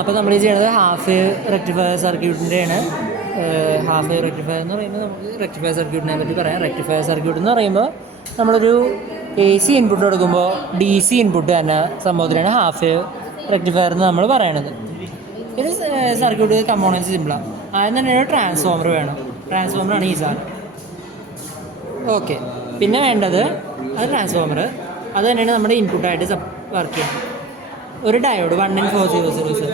അപ്പോൾ നമ്മൾ ഈ ചെയ്യുന്നത് ഹാഫ് റെക്ടിഫയർ സർക്യൂട്ടിൻ്റെയാണ്. ഹാഫ് റെക്ടിഫയർ എന്ന് പറയുമ്പോൾ നമുക്ക് റെക്ടിഫയർ സർക്യൂട്ടിനെ പറ്റി പറയാം. റെക്ടിഫയർ സർക്യൂട്ട് എന്ന് പറയുമ്പോൾ നമ്മളൊരു AC ഇൻപുട്ട് കൊടുക്കുമ്പോൾ DC ഇൻപുട്ട് തന്നെ സംഭവത്തിലാണ് ഹാഫ് റെക്ടിഫയർ എന്ന് നമ്മൾ പറയണത്. ഇത് സർക്യൂട്ട് കമ്പോണൻസ് സിമ്പിളാണ്. ആദ്യം തന്നെ ഒരു ട്രാൻസ്ഫോമർ വേണം. ട്രാൻസ്ഫോമറാണ് ഈ സാധനം. ഓക്കെ, പിന്നെ വേണ്ടത് അത് ട്രാൻസ്ഫോമർ. അത് തന്നെയാണ് നമ്മുടെ ഇൻപുട്ടായിട്ട് വർക്ക് ചെയ്യുന്നത്. ഒരു ഡയോഡ് 1N4000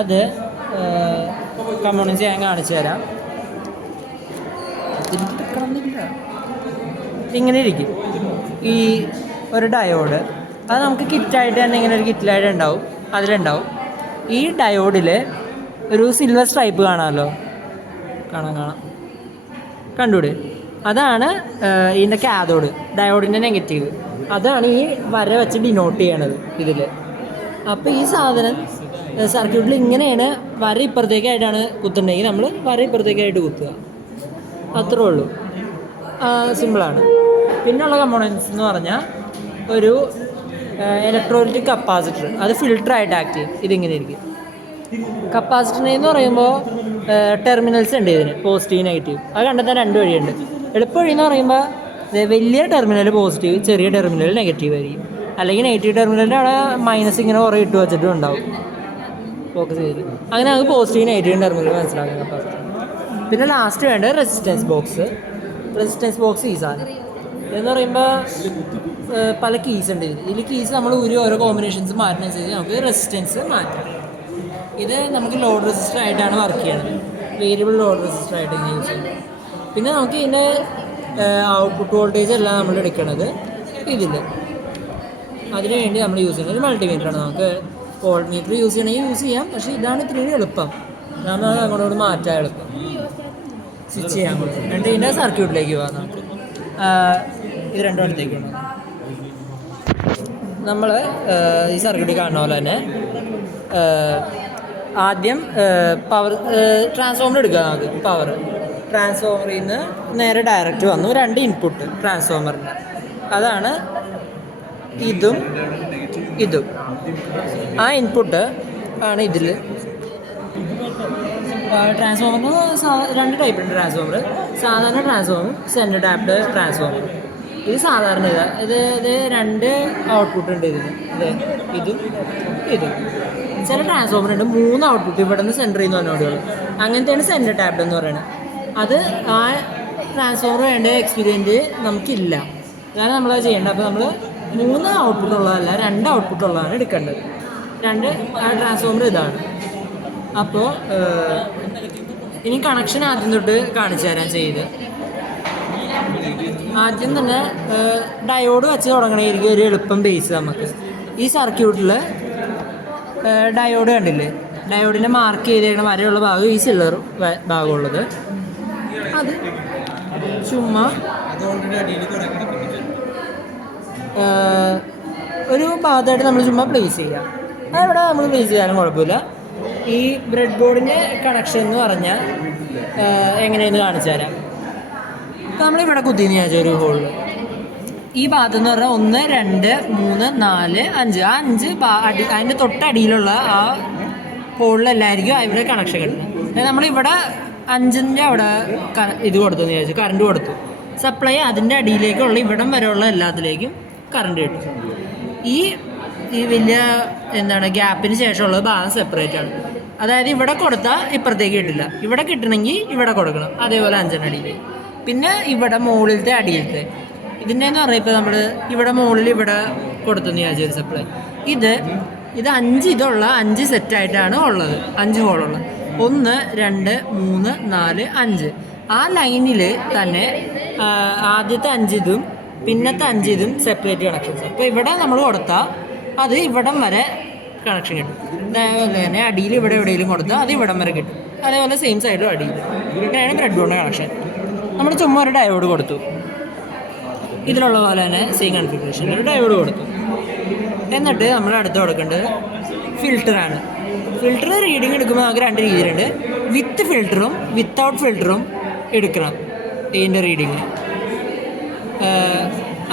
അത് കമ്പോണൻസ് ഞാൻ കാണിച്ചു തരാം. ഇങ്ങനെ ഇരിക്കും ഈ ഒരു ഡയോഡ്. അത് നമുക്ക് കിറ്റായിട്ട് തന്നെ ഇങ്ങനെ ഒരു കിറ്റിലായിട്ട് ഉണ്ടാവും. അതിലുണ്ടാവും ഈ ഡയോഡിൽ ഒരു സിൽവർ സ്ട്രൈപ്പ് കാണാമല്ലോ. കാണാം കണ്ടൂടെ? അതാണ് ഇതിൻ്റെ കാഥോഡ്, ഡയോഡിൻ്റെ നെഗറ്റീവ്. അതാണ് ഈ വര വെച്ച് ഡിനോട്ട് ചെയ്യണത് ഇതിൽ. അപ്പോൾ ഈ സാധനം സർക്യൂട്ടിൽ ഇങ്ങനെയാണ് വര ഇപ്പുറത്തേക്കായിട്ടാണ് കുത്തുണ്ടെങ്കിൽ നമ്മൾ വര ഇപ്പുറത്തേക്കായിട്ട് കുത്തുക. അത്രേ ഉള്ളൂ, സിമ്പിളാണ്. പിന്നെയുള്ള കമ്പോണൻസ് എന്ന് പറഞ്ഞാൽ ഒരു ഇലക്ട്രോലൈറ്റിക് കപ്പാസിറ്റർ, അത് ഫിൽട്ടറായിട്ട് ആക്ട് ചെയ്യും. ഇതിങ്ങനെ ഇരിക്കും. കപ്പാസിറ്ററിനെന്ന് പറയുമ്പോൾ ടെർമിനൽസ് ഉണ്ട് ഇതിന്, പോസിറ്റീവ് നെഗറ്റീവ്. അത് കണ്ടെത്താൻ 2 വഴിയുണ്ട്. എളുപ്പ വഴി എന്ന് പറയുമ്പോൾ വലിയ ടെർമിനൽ പോസിറ്റീവ്, ചെറിയ ടെർമിനൽ നെഗറ്റീവ് ആയിരിക്കും. അല്ലെങ്കിൽ നെഗറ്റീവ് ടെർമിനലിൻ്റെ അവിടെ മൈനസ് ഇങ്ങനെ കുറേ ഇട്ട് വെച്ചിട്ടും ഉണ്ടാവും ഫോക്കസ് ചെയ്ത്. അങ്ങനെ നമുക്ക് പോസിറ്റീവ് നെഗറ്റീവ് ടെർമിനൽ മനസ്സിലാക്കാം കപ്പാസിറ്റർ. പിന്നെ ലാസ്റ്റ് വേണ്ടത് റെസിസ്റ്റൻസ് ബോക്സ്. റെസിസ്റ്റൻസ് ബോക്സ് ഈ സാധനം എന്ന് പറയുമ്പോൾ പല കീസ് ഉണ്ട് ഇതിൽ കീസ് നമ്മൾ ഓരോ കോമ്പിനേഷൻസ് മാറ്റുന്നതനുസരിച്ച് നമുക്ക് റെസിസ്റ്റൻസ് മാറ്റാം. ഇത് നമുക്ക് ലോഡ് റെസിസ്റ്റർ ആയിട്ടാണ് വർക്ക് ചെയ്യണത്, വേരിയബിൾ ലോഡ് റെസിസ്റ്റർ ആയിട്ട് ഇങ്ങനെ യൂസ് ചെയ്യുന്നത്. പിന്നെ നമുക്ക് ഇതിൻ്റെ ഔട്ട്പുട്ട് വോൾട്ടേജ് എല്ലാം നമ്മൾ എടുക്കുന്നത് ഇതിൽ. അതിനു വേണ്ടി നമ്മൾ യൂസ് ചെയ്യുന്നത് ഒരു മൾട്ടിമീറ്ററാണ്. നമുക്ക് വോൾട്ട് മീറ്റർ യൂസ് ചെയ്യണമെങ്കിൽ യൂസ് ചെയ്യാം, പക്ഷേ ഇതാണ് ഇത്തിരി എളുപ്പം. നമ്മൾ അങ്ങോട്ട് മാറ്റാൻ എളുപ്പം, സ്വിച്ച് ചെയ്യാൻ കൊടുക്കും. എന്നിട്ട് ഇതിൻ്റെ സർക്യൂട്ടിലേക്ക് പോകാം. നമുക്ക് ഇത് രണ്ടും അടുത്തേക്ക് വേണം. നമ്മൾ ഈ സർക്യൂട്ടിൽ കാണുന്ന പോലെ തന്നെ ആദ്യം പവർ ട്രാൻസ്ഫോമർ എടുക്കുക. നമുക്ക് പവർ ട്രാൻസ്ഫോമറിൽ നിന്ന് നേരെ ഡയറക്റ്റ് വന്നു 2 ഇൻപുട്ട് ട്രാൻസ്ഫോമറിൻ്റെ. അതാണ് ഇതും ഇതും. ആ ഇൻപുട്ട് ആണ് ഇതിൽ. ട്രാൻസ്ഫോമറിന് 2 ടൈപ്പുണ്ട് ട്രാൻസ്ഫോമർ. സാധാരണ ട്രാൻസ്ഫോമർ, സെൻറ്റർ ടാപ്ഡ് ട്രാൻസ്ഫോമർ. ഇത് സാധാരണ ഇത് 2 ഔട്ട്പുട്ട് ഉണ്ട് ഇതിന്. ഇതും ഇതും. ചില ട്രാൻസ്ഫോമർ ഉണ്ട് 3 ഔട്ട്പുട്ട് ഇവിടെ നിന്ന് സെൻറ്ററിൽ നിന്ന് വന്നോടുകൾ. അങ്ങനത്തെയാണ് സെൻറ്റർ ടാപ്ഡ് എന്ന് പറയുന്നത്. അത് ആ ട്രാൻസ്ഫോമർ വേണ്ട എക്സ്പീരിയൻസ് നമുക്കില്ല. അതാണ് നമ്മളത് ചെയ്യേണ്ടത്. അപ്പോൾ നമ്മൾ 3 ഔട്ട്പുട്ട് ഉള്ളതല്ല 2 ഔട്ട്പുട്ട് ഉള്ളതാണ് എടുക്കേണ്ടത്. 2 ട്രാൻസ്ഫോമർ ഇതാണ്. അപ്പോൾ ഇനി കണക്ഷൻ ആദ്യം തൊട്ട് കാണിച്ചു തരാൻ ചെയ്ത്. ആദ്യം തന്നെ ഡയോഡ് വെച്ച് തുടങ്ങണമായിരിക്കും ഒരു എളുപ്പം ബേസ് നമുക്ക്. ഈ സർക്യൂട്ടിൽ ഡയോഡ് കണ്ടില്ലേ? ഡയോഡിനെ മാർക്ക് ചെയ്തേക്കണ വരെയുള്ള ഭാഗം ഈ സിൽവർ ഭാഗമുള്ളത്. അത് ചുമ്മാ ഒരു ഭാഗത്തായിട്ട് നമ്മൾ ചുമ്മാ പ്ലേസ് ചെയ്യുക. അതെവിടെ നമ്മൾ പ്ലേസ് ചെയ്യാനും കുഴപ്പമില്ല. ഈ ബ്രെഡ് ബോർഡിൻ്റെ കണക്ഷൻ എന്ന് പറഞ്ഞാൽ എങ്ങനെയെന്ന് കാണിച്ചു തരാം. നമ്മളിവിടെ കുത്തിന്ന് വിചാരിച്ച ഒരു ഹോളിൽ ഈ ഭാഗത്തെന്ന് പറഞ്ഞാൽ 1 2 3 4 5 ആ 5 അതിൻ്റെ തൊട്ടടിയിലുള്ള ആ ഹോളിലെല്ലായിരിക്കും ഇവിടെ കണക്ഷൻ കിട്ടുന്നത്. നമ്മളിവിടെ 5ൻ്റെ അവിടെ ഇത് കൊടുത്തു എന്ന് വിചാരിച്ചു, കറണ്ട് കൊടുത്തു. സപ്ലൈ അതിൻ്റെ അടിയിലേക്കുള്ള ഇവിടം വരെയുള്ള എല്ലാത്തിലേക്കും കറണ്ട് കിട്ടും. ഈ വലിയ ഗ്യാപ്പിന് ശേഷമുള്ള ഭാഗം സെപ്പറേറ്റ് ആണ്. അതായത് ഇവിടെ കൊടുത്താൽ ഇപ്പുറത്തേക്ക് കിട്ടില്ല, ഇവിടെ കിട്ടണമെങ്കിൽ ഇവിടെ കൊടുക്കണം. അതേപോലെ 5ൻ്റെ അടിയിലേക്ക്. പിന്നെ ഇവിടെ മുകളിലത്തെ അടിയിലത്തെ ഇതിൻ്റെ എന്ന് പറഞ്ഞാൽ ഇപ്പോൾ നമ്മൾ ഇവിടെ മുകളിൽ ഇവിടെ കൊടുത്തെന്ന് വിചാരിച്ചൊരു സപ്ലൈ. ഇത് 5 ഇതുള്ള 5 സെറ്റായിട്ടാണ് ഉള്ളത്, 5 ഹോളുള്ളത്. 1 2 3 4 5. ആ ലൈനിൽ തന്നെ ആദ്യത്തെ 5 ഇതും പിന്നത്തെ 5 ഇതും സെപ്പറേറ്റ് കണക്ഷൻസ്. അപ്പോൾ ഇവിടെ നമ്മൾ കൊടുത്താൽ അത് ഇവിടം വരെ കണക്ഷൻ കിട്ടും. അതേപോലെ തന്നെ അടിയിൽ ഇവിടെ എവിടെയെങ്കിലും കൊടുത്താൽ അത് ഇവിടം വരെ കിട്ടും. അതേപോലെ സെയിം സൈഡിലും അടിയിൽ. ഇവിടെയാണ് ബ്രെഡ് ബോർഡിൻ്റെ കണക്ഷൻ. നമ്മൾ ചുമ്മാ ഒരു ഡയോഡ് കൊടുത്തു. ഇതിലുള്ള പോലെ തന്നെ സെയിം കൺഫിഗറേഷൻ ഒരു ഡയോഡ് കൊടുത്തു. എന്നിട്ട് നമ്മൾ അടുത്ത് കൊടുക്കേണ്ടത് ഫിൽറ്ററാണ്. ഫിൽറ്റർ റീഡിങ് എടുക്കുമ്പോൾ നമുക്ക് 2 രീതിയിലുണ്ട്. വിത്ത് ഫിൽറ്ററും വിത്തൗട്ട് ഫിൽറ്ററും എടുക്കണം ഇതിൻ്റെ റീഡിങ്.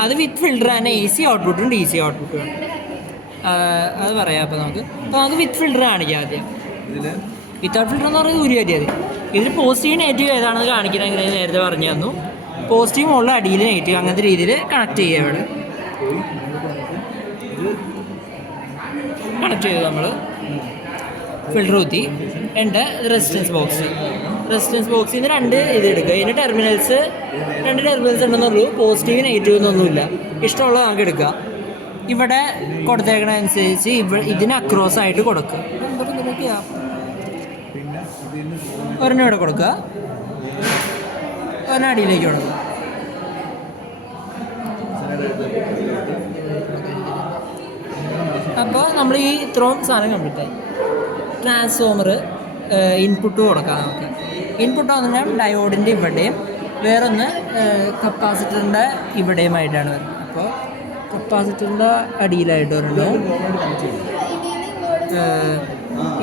അത് വിത്ത് ഫിൽറ്റർ തന്നെ AC ഔട്ട്പുട്ടും DC ഔട്ട്പുട്ടും. അത് പറയാം. അപ്പോൾ നമുക്ക് വിത്ത് ഫിൽറ്റർ കാണിക്കാം ആദ്യം. വിത്തൗട്ട് ഫിൽറ്റർ എന്ന് പറഞ്ഞാൽ ഊരി പറ്റിയത്. ഇതിൽ പോസിറ്റീവ് നെഗറ്റീവ് ഏതാണെന്ന് കാണിക്കുന്നത് എങ്ങനെ നേരത്തെ പറഞ്ഞു തന്നു. പോസിറ്റീവ് മുകളിൽ അടിയിൽ നെഗറ്റീവ് അങ്ങനത്തെ രീതിയിൽ കണക്ട് ചെയ്യുക. ഇവിടെ കണക്ട് ചെയ്തു നമ്മൾ ഫിൽറ്റർ കുത്തി. ഉണ്ട് റെസിസ്റ്റൻസ് ബോക്സിൽ നിന്ന് 2 ഇത് എടുക്കുക. ഇതിന് 2 ടെർമിനൽസ് ഉണ്ടെന്നുള്ളൂ. പോസിറ്റീവ് നെഗറ്റീവ് എന്നൊന്നുമില്ല. ഇഷ്ടമുള്ളത് നമുക്ക് എടുക്കുക. ഇവിടെ കൊടുത്തേക്കണ അനുസരിച്ച് ഇതിന് അക്രോസ് ആയിട്ട് കൊടുക്കുക. ഒരെണ്ണം ഇവിടെ കൊടുക്കുക, ഒരെണ്ണം അടിയിലേക്ക് കൊടുക്കുക. അപ്പോൾ നമ്മൾ ഈ ഇത്രയും സാധനം കംപ്ലീറ്റ് ആയി. ട്രാൻസ്ഫോമർ ഇൻപുട്ട് കൊടുക്കാം നമുക്ക്. ഇൻപുട്ട് വന്നാൽ ഡയോഡിൻ്റെ ഇവിടെയും വേറൊന്ന് കപ്പാസിറ്ററിൻ്റെ ഇവിടെയുമായിട്ടാണ് വരുന്നത്. അപ്പോൾ കപ്പാസിറ്ററിൻ്റെ അടിയിലായിട്ട് ഒരെണ്ണം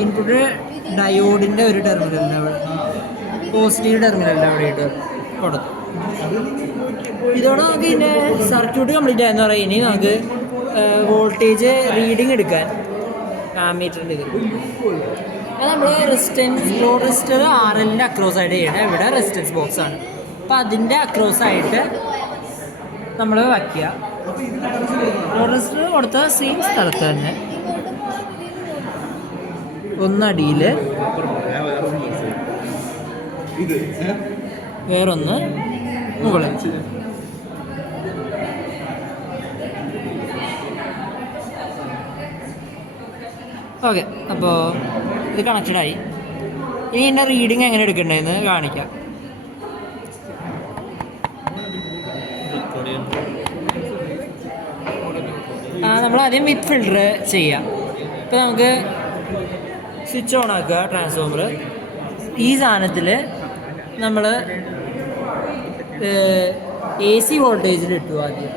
ഇൻപുട്ട് ഡയോഡിൻ്റെ ഒരു ടെർമിനലിൻ്റെ അവിടെ, പോസിറ്റീവ് ടെർമിനലിൻ്റെ അവിടെയായിട്ട് കൊടുക്കും. ഇതോടെ നമുക്ക് ഇതിൻ്റെ സർക്യൂട്ട് കംപ്ലീറ്റ് ആയെന്ന് പറയാം. ഇനി നമുക്ക് വോൾട്ടേജ് റീഡിങ് എടുക്കാൻ ആമ്മീറ്ററിൻ്റെ ഇത് അത് നമ്മൾ ലോഡ് റെസിസ്റ്റർ RLൻ്റെ അക്രോസ് ആയിട്ട് ചെയ്യണം. ഇവിടെ റെസിസ്റ്റൻസ് ബോക്സ് ആണ്. അപ്പോൾ അതിൻ്റെ അക്രോസ് ആയിട്ട് നമ്മൾ വയ്ക്കുക. ലോഡ് റെസിസ്റ്റർ കൊടുത്ത സെയിം സ്ഥലത്ത് തന്നെ ഒന്നടിയിൽ വേറൊന്ന് മുകളിൽ. ഓക്കെ, അപ്പോൾ ഇത് കണക്റ്റഡായി. ഇനി ഇതിൻ്റെ റീഡിങ് എങ്ങനെ എടുക്കേണ്ടതെന്ന് കാണിക്കാം. നമ്മൾ ആദ്യം വിത്ത് ഫിൽറ്റർ ചെയ്യാം. ഇപ്പോൾ നമുക്ക് സ്വിച്ച് ഓൺ ആക്കുക ട്രാൻസ്ഫോമർ. ഈ സാധനത്തിൽ നമ്മൾ AC വോൾട്ടേജിൽ ഇട്ടു ആദ്യം.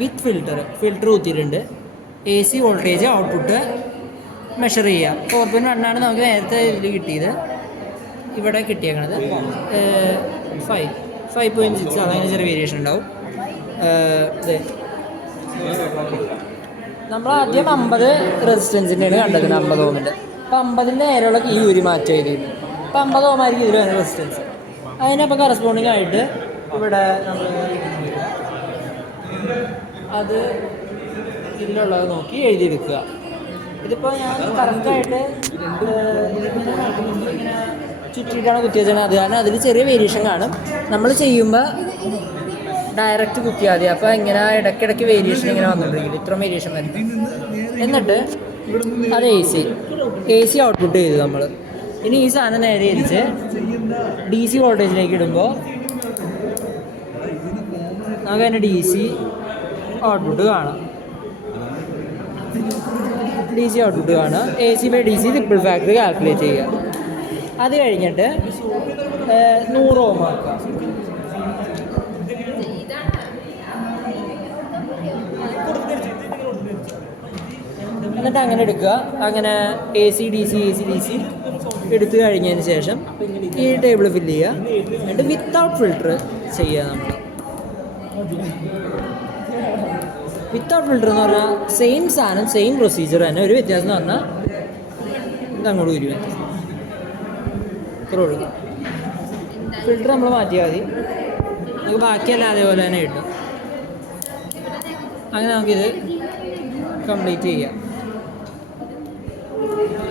വിത്ത് ഫിൽറ്റർ കുത്തിയിട്ടുണ്ട്. AC വോൾട്ടേജ് ഔട്ട്പുട്ട് മെഷർ ചെയ്യുക. 4.1 ആണ് നമുക്ക് നേരത്തെ ഇതിൽ കിട്ടിയത്. ഇവിടെ കിട്ടിയേക്കണത് 5.6 അതങ്ങനെ ചെറിയ വേരിയേഷൻ ഉണ്ടാവും. നമ്മൾ ആദ്യം 50 റെസിസ്റ്റൻസിൻ്റെയാണ് കണ്ടത്, 50 ഓമിൻ്റെ. അപ്പോൾ 50-ൻ്റെ നേരെയുള്ള ഈ ഊരി മാറ്റം ചെയ്തിരുന്നു. അപ്പോൾ 50 ഓമായിരിക്കും ഇതിൽ വരുന്ന റെസിസ്റ്റൻസ്. അതിനപ്പോൾ കറസ്പോണ്ടിങ് ആയിട്ട് ഇവിടെ നമ്മൾ അത് ഇതിലുള്ളത് നോക്കി എഴുതിയെടുക്കുക. ഇതിപ്പോൾ ഞാൻ കറക്റ്റായിട്ട് ഇങ്ങനെ ചുറ്റിയിട്ടാണ് കുത്തി വെച്ചത്. അത് കാരണം അതിൽ ചെറിയ വേരിയേഷൻ കാണും. നമ്മൾ ചെയ്യുമ്പോൾ ഡയറക്റ്റ് കുത്തിയാൽ മതി. അപ്പോൾ ഇങ്ങനെ ഇടയ്ക്കിടയ്ക്ക് വേരിയേഷൻ ഇങ്ങനെ വന്നുകൊണ്ടിരിക്കും. ഇത്ര വേരിയേഷൻ വരും. എന്നിട്ട് അത് AC ഔട്ട്പുട്ട് ചെയ്തു നമ്മൾ. ഇനി ഈ സാധനം നേരെ തിരിച്ച് DC വോൾട്ടേജിലേക്ക് ഇടുമ്പോൾ നമുക്ക് അതിൻ്റെ DC ഔട്ട്പുട്ട് കാണാം. AC/DC റിപ്പിൾ ഫാക്ടർ കാൽക്കുലേറ്റ് ചെയ്യുക. അത് കഴിഞ്ഞിട്ട് 100 ഓം ആക്കുക. എന്നിട്ട് അങ്ങനെ എടുക്കുക. അങ്ങനെ AC DC എടുത്തു കഴിഞ്ഞതിന് ശേഷം ഈ ടേബിൾ ഫില്ല് ചെയ്യുക. എന്നിട്ട് വിത്തൗട്ട് ഫിൽറ്റർ ചെയ്യുക. നമ്മൾ വിത്തൗട്ട് ഫിൽറ്റർ എന്ന് പറഞ്ഞാൽ സെയിം സാധനം, സെയിം പ്രൊസീജിയർ തന്നെ. ഒരു വ്യത്യാസം എന്ന് പറഞ്ഞാൽ ഇതങ്ങോട്ട് വരും. ഇത്ര ഒഴുകും. ഫിൽറ്റർ നമ്മൾ മാറ്റിയാൽ മതി. നമുക്ക് ബാക്കിയല്ല അതേപോലെ തന്നെ കിട്ടും. അങ്ങനെ നമുക്കിത് കംപ്ലീറ്റ് ചെയ്യാം.